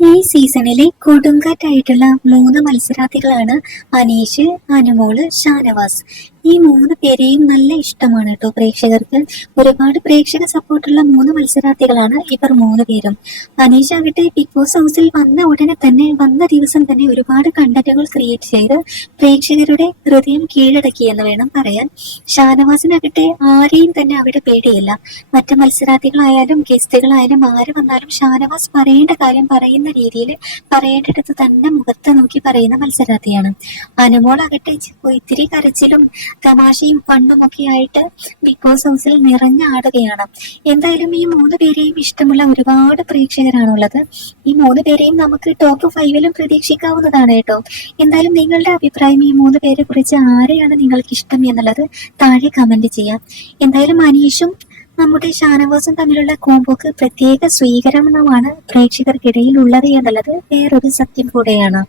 ഈ സീസണിലെ കൊടുങ്കാറ്റായിട്ടുള്ള മൂന്ന് മത്സരാർത്ഥികളാണ് അനീഷ് അനുമോൾ ഷാനവാസ്. ഈ മൂന്ന് പേരെയും നല്ല ഇഷ്ടമാണ് കേട്ടോ പ്രേക്ഷകർക്ക്. ഒരുപാട് പ്രേക്ഷക സപ്പോർട്ടുള്ള മൂന്ന് മത്സരാർത്ഥികളാണ് ഇവർ മൂന്ന് പേരും. അനീഷ് ആകട്ടെ ബിഗ് ബോസ് ഹൗസിൽ വന്ന ഉടനെ തന്നെ വന്ന ദിവസം തന്നെ ഒരുപാട് കണ്ടന്റുകൾ ക്രിയേറ്റ് ചെയ്ത് പ്രേക്ഷകരുടെ ഹൃദയം കീഴടക്കി എന്ന് വേണം പറയാൻ. ഷാനവാസിനാകട്ടെ ആരെയും തന്നെ അവിടെ പേടിയില്ല. മറ്റു മത്സരാർത്ഥികളായാലും ഗസ്റ്റുകളായാലും ആര് വന്നാലും ഷാനവാസ് പറയേണ്ട കാര്യം പറയുന്ന രീതിയിൽ പറയേണ്ടടുത്ത് തന്നെ മുഖത്ത് നോക്കി പറയുന്ന മത്സരാർത്ഥിയാണ്. അനുമോളാകട്ടെ ഇത്തിരി കരച്ചിലും തമാശയും ഫണ്ണും ഒക്കെ ആയിട്ട് ബിഗ് ബോസ് ഹൗസിൽ നിറഞ്ഞാടുകയാണ് എന്തായാലും ഈ മൂന്ന് പേരെയും ഇഷ്ടമുള്ള ഒരുപാട് പ്രേക്ഷകരാണുള്ളത്. ഈ മൂന്ന് പേരെയും നമുക്ക് ടോപ്പ് ഫൈവിലും പ്രതീക്ഷിക്കാവുന്നതാണ് കേട്ടോ. എന്തായാലും നിങ്ങളുടെ അഭിപ്രായം ഈ മൂന്ന് പേരെ കുറിച്ച് ആരെയാണ് നിങ്ങൾക്ക് ഇഷ്ടം എന്നുള്ളത് താഴെ കമന്റ് ചെയ്യാം. എന്തായാലും അനീഷും നമ്മുടെ ഷാനവാസും തമ്മിലുള്ള കോമ്പോക്ക് പ്രത്യേക സ്വീകരണമാണ് പ്രേക്ഷകർക്കിടയിൽ ഉള്ളത് എന്നുള്ളത് വേറൊരു സത്യം കൂടെയാണ്.